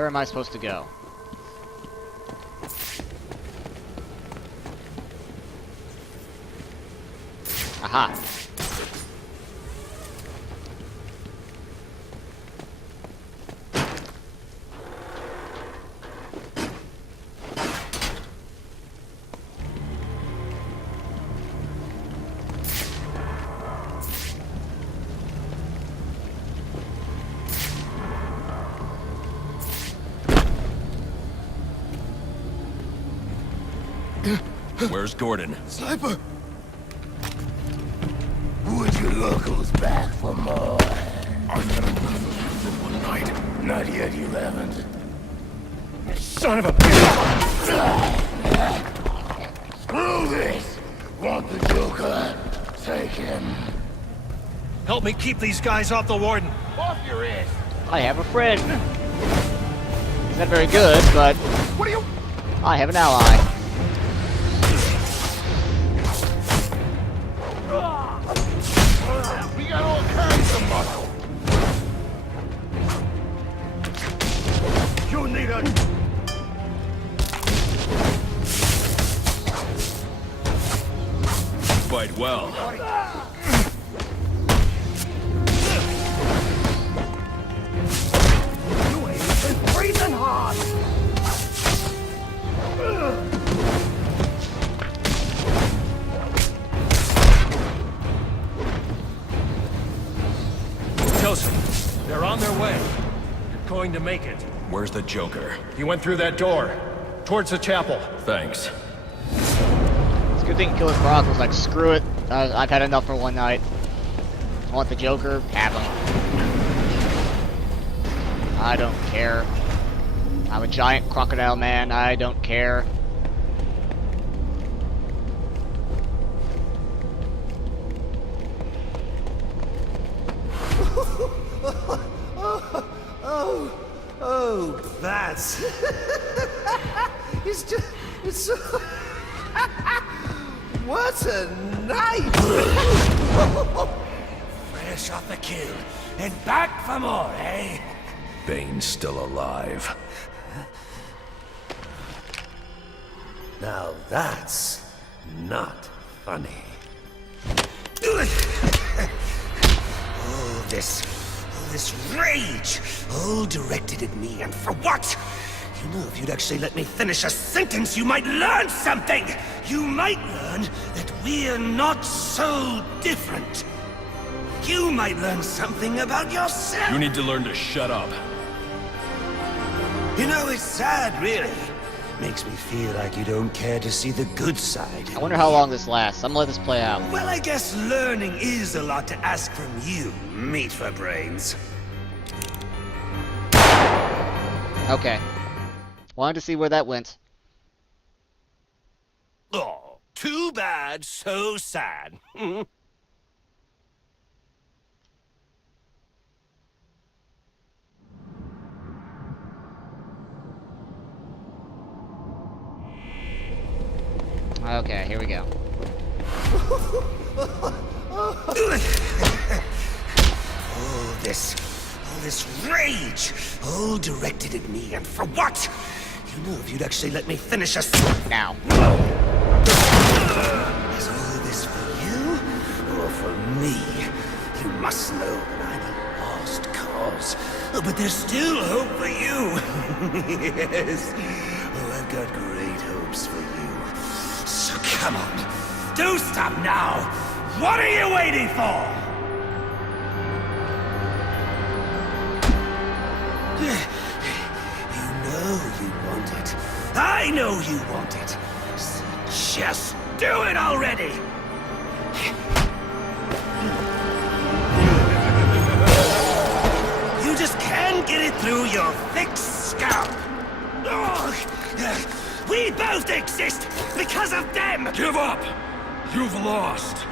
Where am I supposed to go? Aha! Where's Gordon? Sniper! Would you locals back for more? I've had enough of you for one night. Not yet, you haven't. You son of a bitch! Screw this! Want the Joker? Take him. Help me keep these guys off the Warden. Off your wrist! I have a friend. He's not very good, but What are you... I have an ally. We got all kinds of muscle. You need a... Fight well. You ain't been breathing hard. Joseph, they're on their way. You're going to make it. Where's the Joker? He went through that door, towards the chapel. Thanks. It's a good thing Killer Croc was like, screw it. I've had enough for one night. I want the Joker? Have him. I don't care. I'm a giant crocodile man. I don't care. Oh, that's... it's so... What a night! Fresh off the kill. And back for more, eh? Bane's still alive. Now that's not funny. All this rage, all directed at me, and for what? You know, if you'd actually let me finish a sentence, you might learn something! You might learn that we're not so different. You might learn something about yourself! You need to learn to shut up. You know, it's sad, really. Makes me feel like you don't care to see the good side. I wonder how long this lasts. I'm gonna let this play out. Well, I guess learning is a lot to ask from you, meat for brains. Okay. Wanted to see where that went. Oh, too bad, so sad. Okay, here we go. All this rage, all directed at me, and for what? You know, if you'd actually let me finish a Now. Is all this for you, or for me? You must know that I'm a lost cause. Oh, but there's still hope for you. Yes. Oh, I've got great hopes for you. So come on, do stop now. What are you waiting for? You know you want it. I know you want it. So just do it already! You just can't get it through your thick scalp. Ugh. We both exist because of them! Give up! You've lost!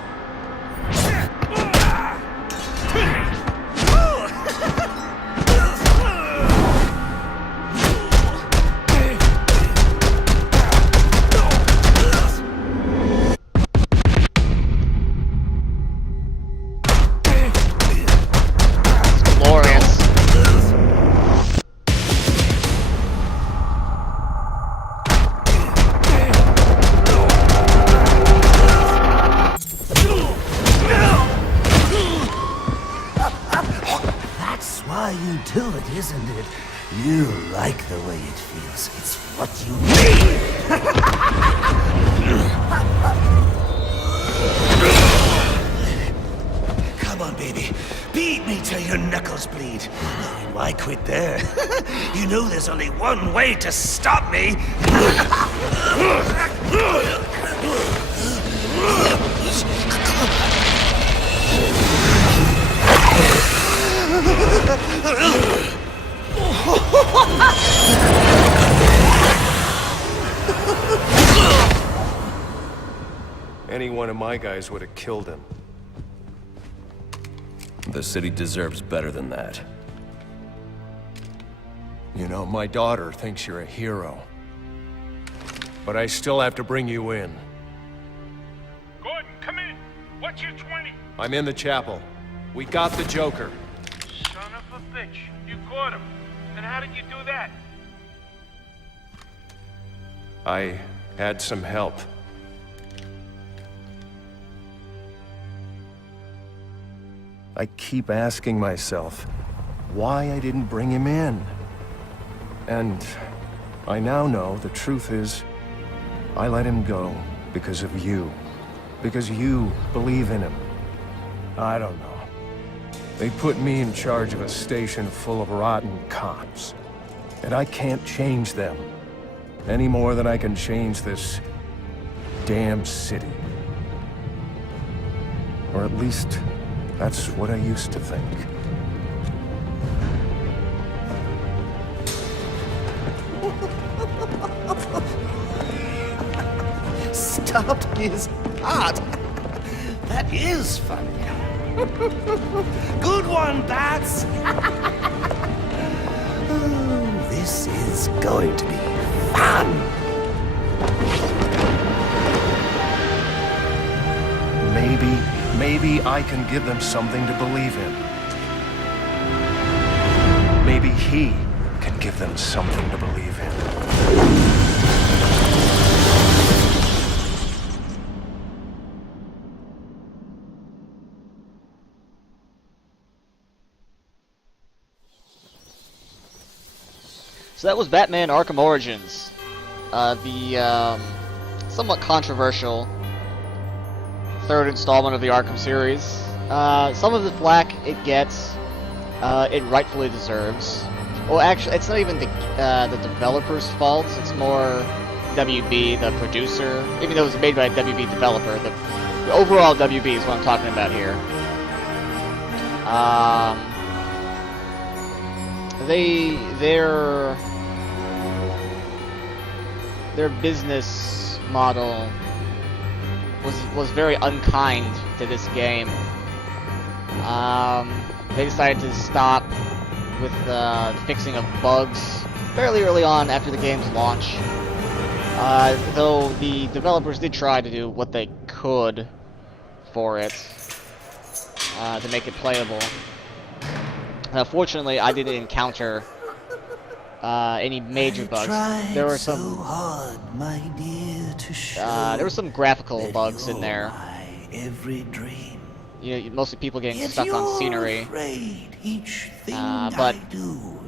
till it isn't it. You like the way it feels. It's what you need. Come on, baby. Beat me till your knuckles bleed. Why quit there? You know there's only one way to stop me. Any one of my guys would have killed him. The city deserves better than that. You know, my daughter thinks you're a hero. But I still have to bring you in. Gordon, come in. What's your 20? I'm in the chapel. We got the Joker. Son of a bitch. You caught him. And how did you do that? I had some help. I keep asking myself why I didn't bring him in. And I now know the truth is, I let him go because of you. Because you believe in him. I don't know. They put me in charge of a station full of rotten cops. And I can't change them. Any more than I can change this damn city. Or at least, that's what I used to think. Stopped his heart. That is funny. Good one, Bats. Oh, this is going to be fun. Maybe I can give them something to believe in. Maybe he can give them something to believe in. So that was Batman Arkham Origins. The somewhat controversial third installment of the Arkham series. Some of the flack it gets, it rightfully deserves. Well, actually, it's not even the developer's fault. It's more WB, the producer. Even though it was made by a WB developer, the overall WB is what I'm talking about here. Their business model was very unkind to this game. They decided to stop with the fixing of bugs fairly early on after the game's launch. Though the developers did try to do what they could for it to make it playable. Fortunately, I didn't encounter any major bugs. There were some so hard, my dear, to show there were some graphical that bugs in you're there. my every dream. You know, mostly people getting Yet stuck on you're scenery. afraid each thing But I do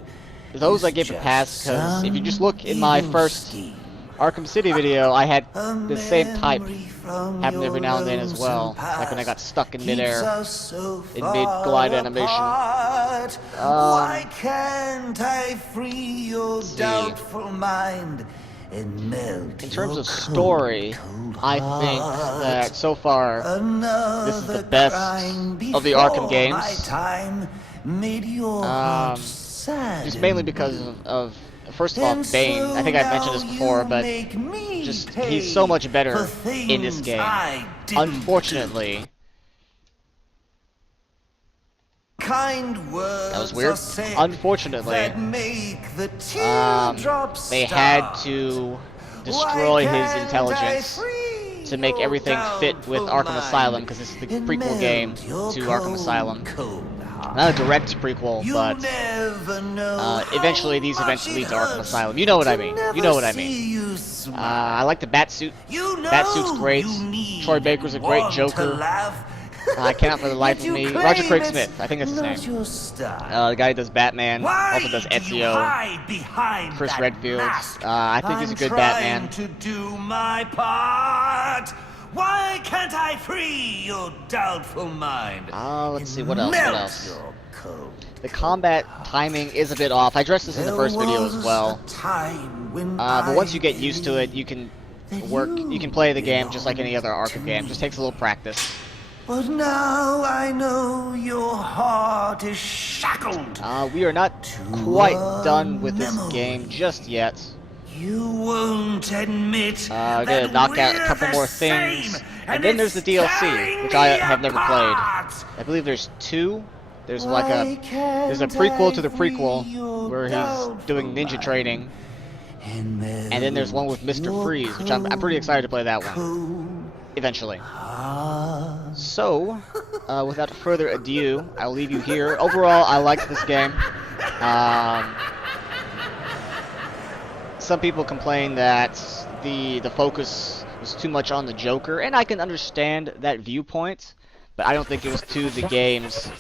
those I is gave a pass, because if you just some look in my evil first scheme. Arkham City video, I had A the same type memory from happen every your now and then as well. lonesome Like when I got past stuck in keeps midair us so in mid-glide far animation. apart. Why can't I free your let's see. doubtful mind and melt In terms your of story, cold I think heart? that so far this is the Another best crime of the Arkham before games. my time made your heart sad just mainly because of first of all, Bane. I think I've mentioned this before, but just he's so much better in this game. Unfortunately, kind words that was weird. are said Unfortunately, that make the teardrops they had start. to Why destroy his can't I intelligence free to make your everything fit with doubtful Arkham Asylum, mind because this is the and prequel game melt your to Arkham cold, Asylum. cold heart? Not a direct prequel, You'll but never know eventually how these much events lead it to Arkham hurts Asylum. You know what I to mean. never You know what I see mean. you smile. I like the Batsuit. You know Batsuit's great. you need Troy Baker's a great one Joker. to laugh I cannot for the life Yet of you me. claim Roger Craig it's Smith, I think that's his not name. your style. The guy who does Batman, Why also does do you Ezio. hide behind Chris that Redfield. mask? I think he's a good Batman. I'm trying to do my part. Why can't I free your doubtful mind? Let's see, what and else, what melt else? your cold The combat timing is a bit off. I addressed this in the first video as well. But once you get used to it, you can play the game just like any other Arkham game. Just takes a little practice. But now I know your heart is shackled. We are not quite done with this game just yet. You won't admit We're that gonna knock out a we're couple the more same, things, and then there's the it's DLC, tearing which I me have never apart. played. I believe there's 2. There's like there's a prequel to the prequel where he's doing ninja training, and then there's one with Mr. Freeze, which I'm pretty excited to play that one eventually. So, without further ado, I'll leave you here. Overall, I liked this game. Some people complain that the focus was too much on the Joker, and I can understand that viewpoint, but I don't think it was to the game's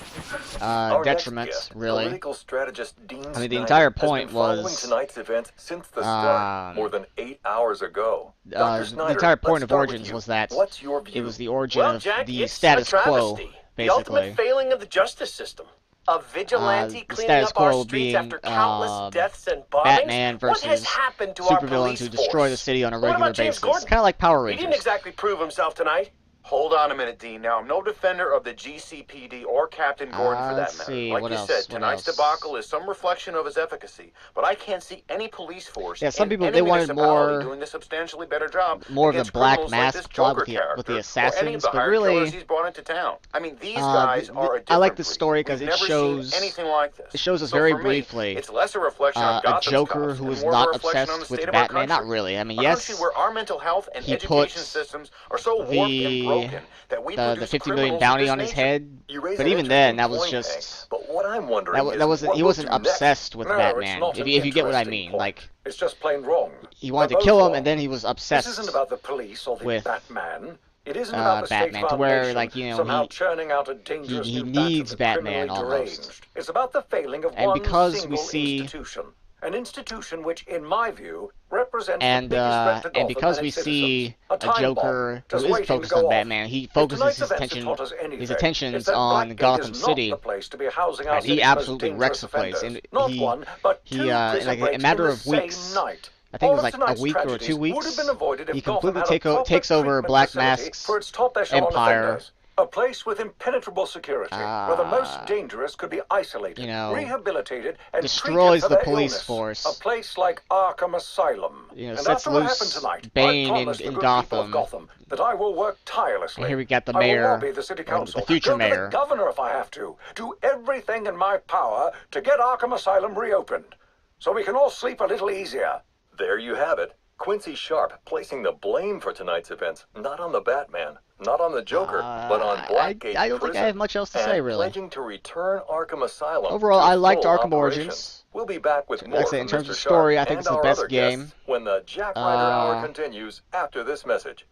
detriment, really. Political strategist Dean I mean, the Snyder entire has point been following was tonight's event since the start, more than 8 hours ago. Dr. the Snyder, entire point let's of start with Origins you. was that What's your view? it was the origin Well, of Jack, the it's status a quo, travesty. The basically. ultimate failing of the justice system. A vigilante The cleaning status up our quo streets being after countless deaths and bombings. Batman What has versus happened to our supervillains police who destroy the force? city on a What regular about James basis. Gordon? Kind of like Power He didn't Rangers. exactly prove himself tonight. Hold on a minute, Dean. Now, I'm no defender of the GCPD or Captain Gordon for that let's matter. see, Like what you else, said, what tonight's else? debacle is some reflection of his efficacy, but I can't see any police force Yeah, some in people, any they wanted municipality more- doing a substantially better job more of the against Black criminals like this Mask plot Joker with the character or any of assassins, the but hired really, killers he's brought into town. I mean, these guys are a different I like this breed. story because We've it never shows seen anything like this. it shows us So very for me, briefly it's less a reflection on a Gotham's Joker cops who and was more of a not reflection on the obsessed with state of our Batman. Not country. really. I mean, A yes, country where our mental health and he education puts systems are so warped and broken that we the produce 50 million criminals bounty of on this his nature. head, You raise but an even then, interesting that was point, just Hank, but what I'm wondering that is wasn't what he we'll wasn't do next. obsessed with No, Batman. it's not If an you get what I interesting mean, point. like It's just plain wrong. he wanted They're to kill both him, wrong. and then he was obsessed. This isn't about the police or the with, Batman. It isn't about the state's Batman, to where, foundation like, you know, somehow he- churning out a dangerous he new batch needs of the Batman criminally almost. deranged. It's about the failing of And one because we single see- institution. An institution which, in my view, represents And the biggest threat to and Gotham because and we its see citizens. a time Joker bomb, who just is waiting to focused go on off. Batman, he If focuses tonight's his events have attention taught us anything, his it's attentions that on Blackgate Gotham is City. Not the place to be housing our And he city's most absolutely dangerous wrecks the place, offenders. and Not he- one, but he, two in prison like a breaks matter in of the weeks, same night. I think it All was of like a tonight's week or tragedies 2 would weeks, have been avoided if he Gotham completely had a proper takes over treatment Black facility Mask's for its top echelon empire. offenders. A place with impenetrable security, where the most dangerous could be isolated, you know, rehabilitated, and destroys treated for the their police illness. force. A place like Arkham Asylum. You know, And sets after what loose happened tonight, Bane I promise in the good people Gotham. of Gotham that I will work tirelessly. And here we got the I will mayor, lobby the city or council, the future go to mayor. the governor if I have to, do everything in my power to get Arkham Asylum reopened, so we can all sleep a little easier. There you have it. Quincy Sharp placing the blame for tonight's events not on the Batman, not on the Joker, but on Blackgate I don't think I Prison, have much else to and say, really. pledging to return Arkham Asylum. Overall, to I liked full Arkham operations. Origins. We'll be back with more Like I say, in from terms Mr. of story, Sharp I think and it's the our best other game. guests when the Jack Ryder Hour continues after this message.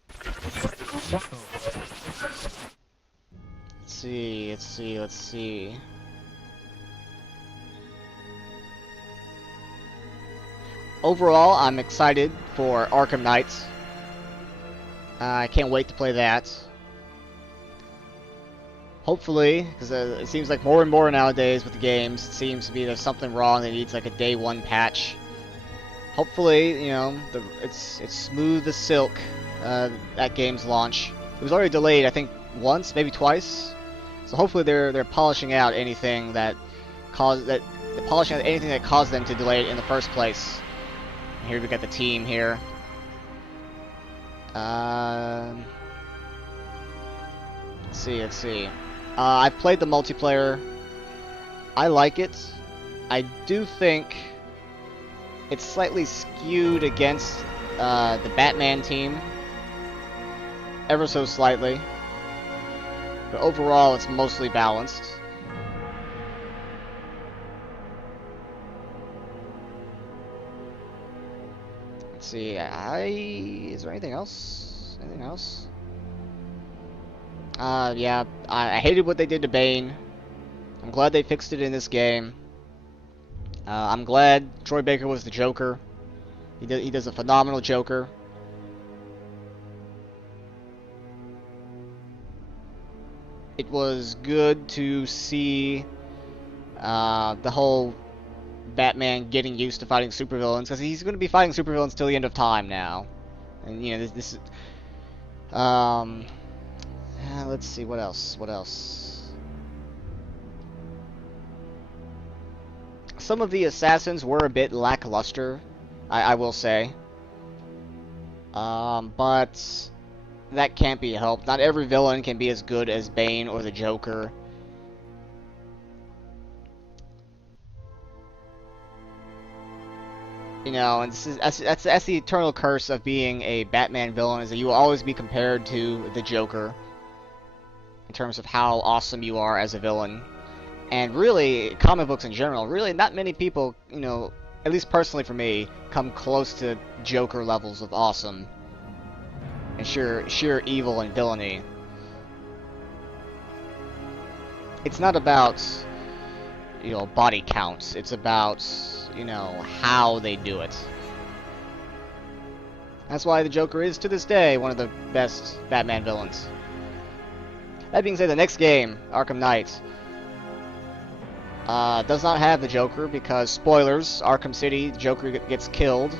Let's see. Overall, I'm excited for Arkham Knight. I can't wait to play that. Hopefully, because it seems like more and more nowadays with the games, it seems to be there's something wrong that needs like a day one patch. Hopefully, you know, it's smooth as silk. That game's launch. It was already delayed, I think, once, maybe twice. So hopefully they're polishing out anything that caused them to delay it in the first place. And here we got the team here. Let's see. I've played the multiplayer. I like it. I do think it's slightly skewed against the Batman team. Ever so slightly. But overall, it's mostly balanced. Let's see. Is there anything else? Yeah, I hated what they did to Bane. I'm glad they fixed it in this game. I'm glad Troy Baker was the Joker. He does a phenomenal Joker. It was good to see the whole Batman getting used to fighting supervillains, because he's going to be fighting supervillains till the end of time now. And you know, this is let's see what else. Some of the assassins were a bit lackluster, I will say. But that can't be helped. Not every villain can be as good as Bane or the Joker. You know, and that's the eternal curse of being a Batman villain, is that you will always be compared to the Joker in terms of how awesome you are as a villain. And really, comic books in general, really not many people, you know, at least personally for me, come close to Joker levels of awesome and sheer evil and villainy. It's not about, you know, body counts. It's about, you know, how they do it. That's why the Joker is, to this day, one of the best Batman villains. That being said, the next game, Arkham Knight, does not have the Joker because, spoilers, Arkham City, the Joker gets killed.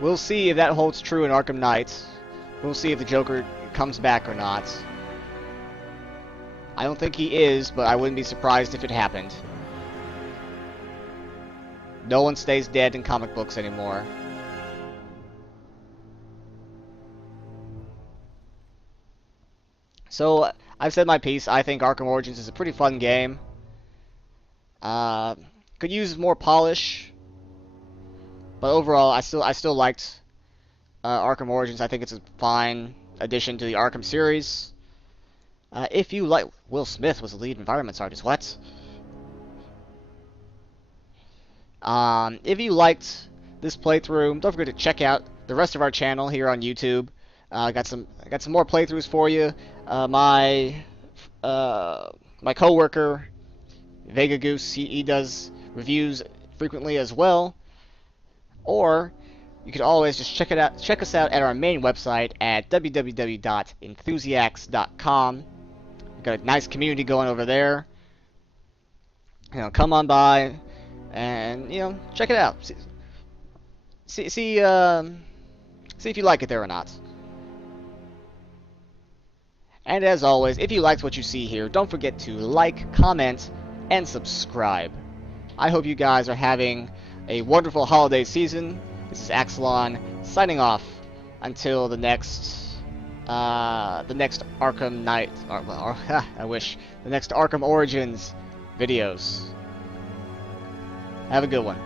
We'll see if that holds true in Arkham Knight. We'll see if the Joker comes back or not. I don't think he is, but I wouldn't be surprised if it happened. No one stays dead in comic books anymore. So, I've said my piece. I think Arkham Origins is a pretty fun game. Could use more polish, but overall, I still liked Arkham Origins. I think it's a fine addition to the Arkham series. If you like, Will Smith was the lead environments artist. What? If you liked this playthrough, don't forget to check out the rest of our channel here on YouTube. I got some more playthroughs for you. My coworker Vega Goose, he does reviews frequently as well. Or you could always just check us out at our main website at www.enthusiacs.com. We've got a nice community going over there. You know, come on by and, you know, check it out. See if you like it there or not. And as always, if you liked what you see here, don't forget to like, comment, and subscribe. I hope you guys are having a wonderful holiday season. This is Axelon signing off until the next Arkham Knight, I wish, the next Arkham Origins videos. Have a good one.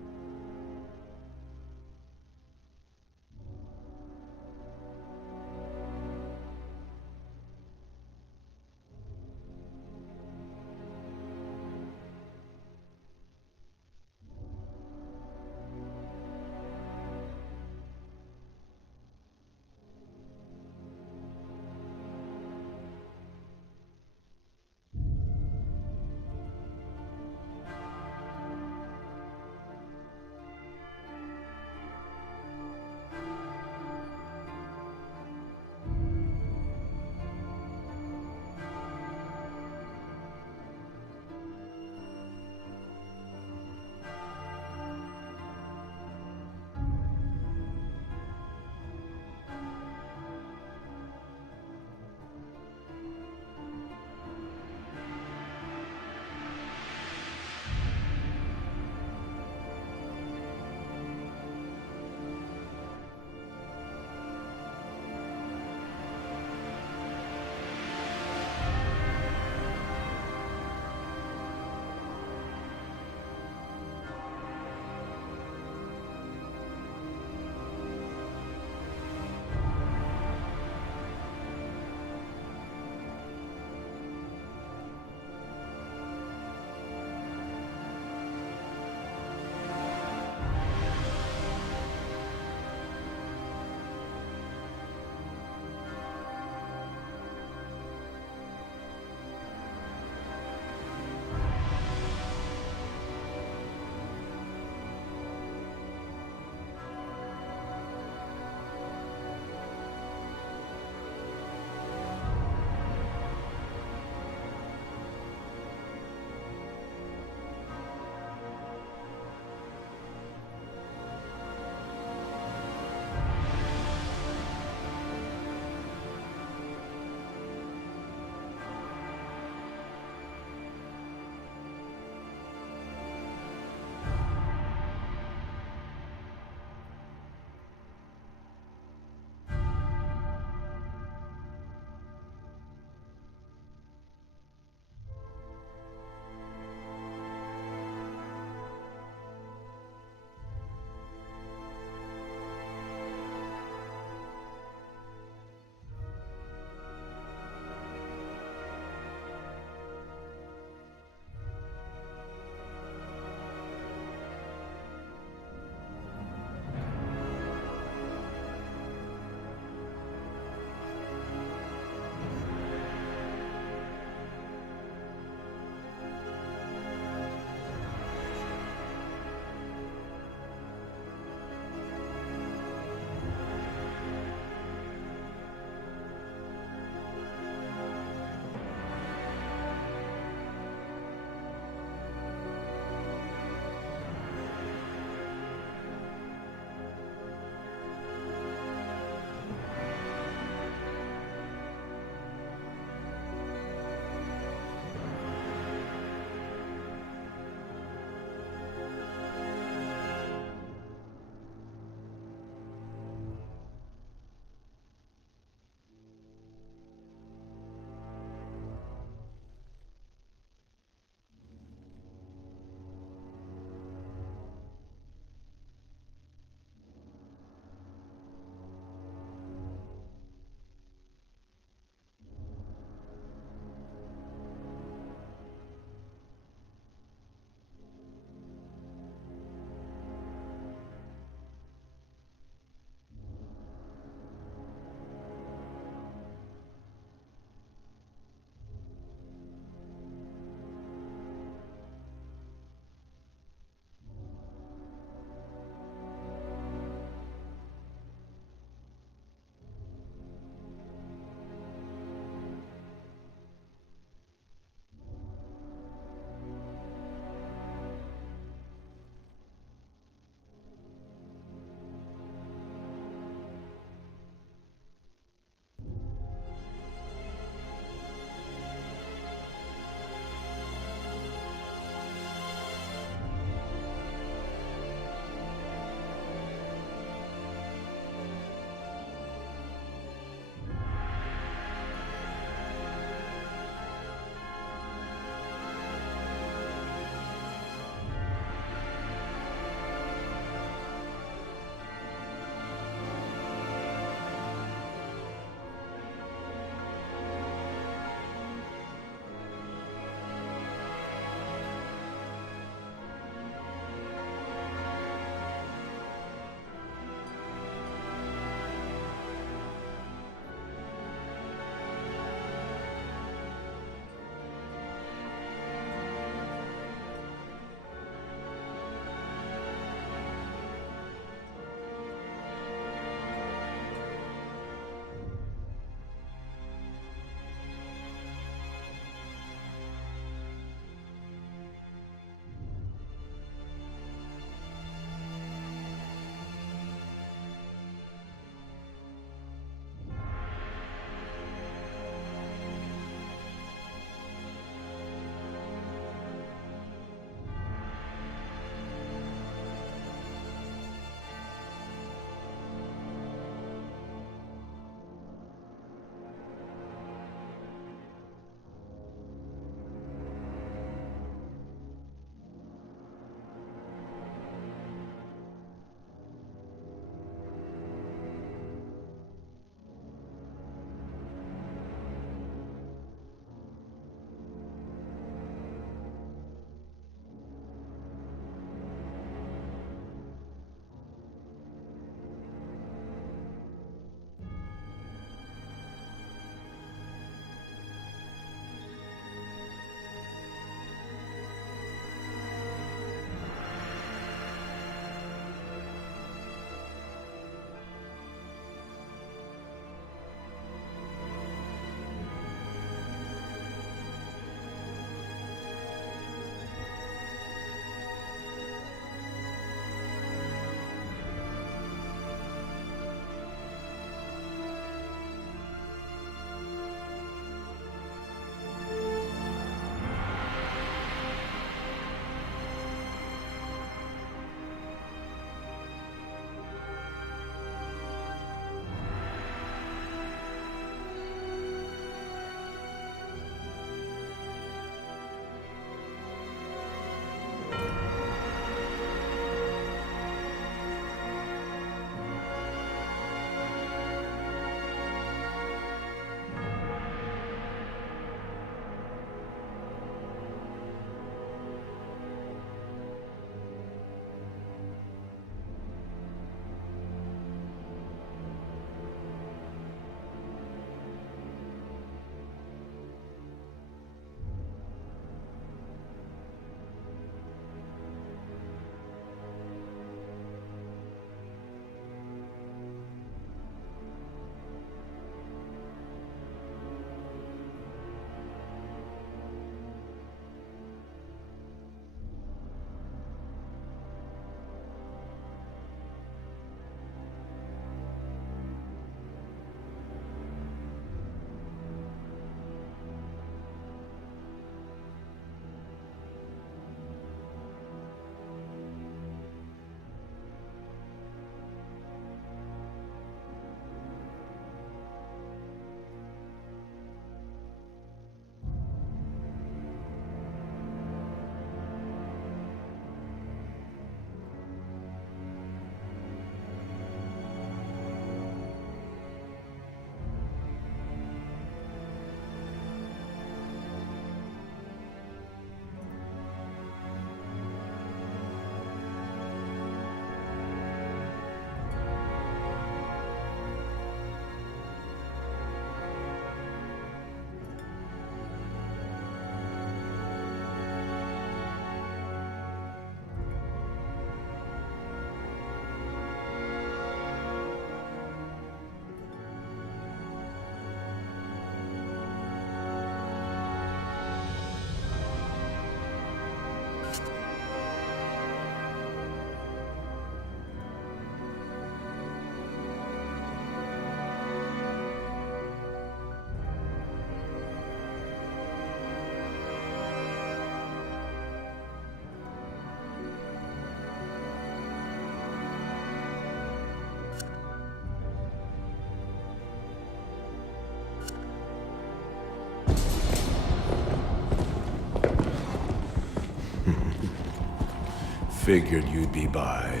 Figured you'd be by.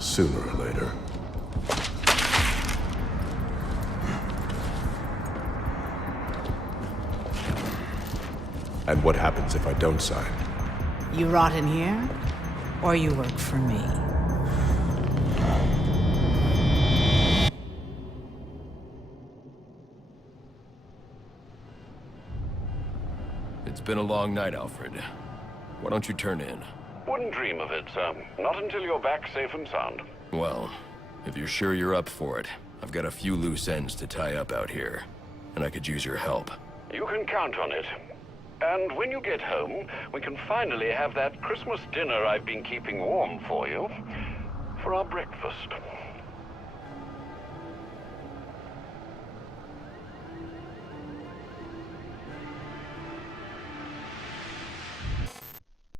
Sooner or later. And what happens if I don't sign? You rot in here, or you work for me. It's been a long night, Alfred. Why don't you turn in? Wouldn't dream of it, sir. Not until you're back safe and sound. Well, if you're sure you're up for it, I've got a few loose ends to tie up out here, and I could use your help. You can count on it. And when you get home, we can finally have that Christmas dinner I've been keeping warm for you for our breakfast.